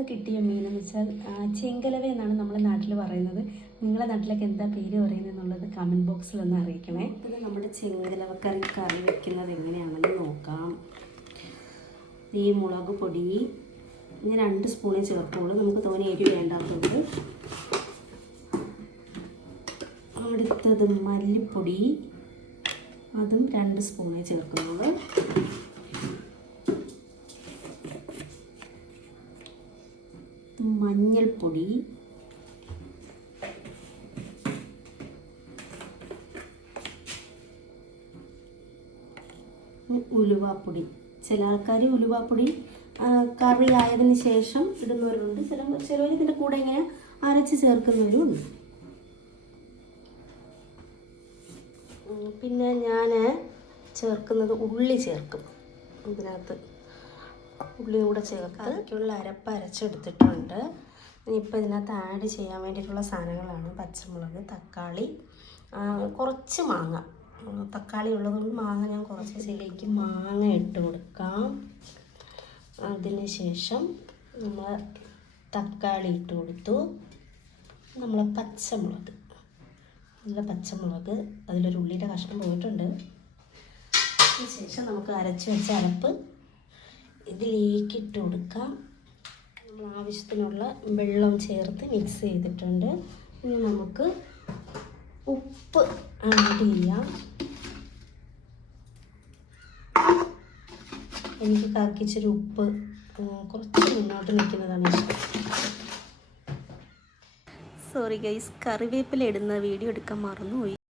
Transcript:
നിന്ന് കിട്ടിയ മീനെന്ന് വെച്ചാൽ ചെങ്കലവ എന്നാണ് നമ്മുടെ നാട്ടിൽ പറയുന്നത്. നിങ്ങളുടെ നാട്ടിലൊക്കെ എന്താ പേര് പറയുന്നത് എന്നുള്ളത് കമൻറ്റ് ബോക്സിൽ ഒന്ന് അറിയിക്കണേ. ഇത് നമ്മുടെ ചെങ്കലവ കറി വെക്കുന്നത് എങ്ങനെയാണെന്ന് നോക്കാം. ഈ മുളക് പൊടി ഇനി 2 സ്പൂണേ ചേർക്കുള്ളൂ, നമുക്ക് തോനെ എരിവ് വേണ്ടാത്തത്. അടുത്തത് മല്ലിപ്പൊടി, അതും 2 സ്പൂണേ ചേർക്കുന്നുള്ളൂ. മഞ്ഞൾപ്പൊടി, ഉലുവാപ്പൊടി. ചില ആൾക്കാർ ഉലുവാപ്പൊടി കറി ആയതിന് ശേഷം ഇടുന്നവരുണ്ട്, ചിലവർ ഇതിൻ്റെ കൂടെ ഇങ്ങനെ അരച്ച് ചേർക്കുന്നവരും ഉണ്ട്. പിന്നെ ഞാൻ ചേർക്കുന്നത് ഉള്ളി ചേർക്കും. ഇതിനകത്ത് ഉള്ളിയും കൂടെ ചേർത്ത് അതിലേക്കുള്ള അരപ്പ് അരച്ചെടുത്തിട്ടുണ്ട്. ഇനിയിപ്പോൾ ഇതിനകത്ത് ആഡ് ചെയ്യാൻ വേണ്ടിയിട്ടുള്ള സാധനങ്ങളാണ് പച്ചമുളക്, തക്കാളി, കുറച്ച് മാങ്ങ. തക്കാളി ഉള്ളതുകൊണ്ട് മാങ്ങ ഞാൻ കുറച്ച് ഇതിലേക്ക് മാങ്ങ ഇട്ട് കൊടുക്കാം. അതിന് ശേഷം നമ്മൾ തക്കാളി ഇട്ട് കൊടുത്തു. നമ്മൾ പച്ചമുളക്, നല്ല പച്ചമുളക്, അതിലൊരു ഉള്ളിയുടെ കഷ്ണം പോയിട്ടുണ്ട്. അതിന് ശേഷം നമുക്ക് അരച്ച് വെച്ച അരപ്പ് ഇതിലേക്ക് ഇട്ട് കൊടുക്കാം. നമ്മൾ ആവശ്യത്തിനുള്ള വെള്ളം ചേർത്ത് മിക്സ് ചെയ്തിട്ടുണ്ട്. ഇനി നമുക്ക് ഉപ്പ് ആഡ് ചെയ്യാം. എനിക്ക് കറിക്കിച്ചിരി ഉപ്പ് കുറച്ച് മുന്നോട്ട് നിൽക്കുന്നതാണ് ഇഷ്ടം. സോറി ഗൈസ്, കറിവേപ്പില ഇടുന്ന വീഡിയോ എടുക്കാൻ മറന്നുപോയി.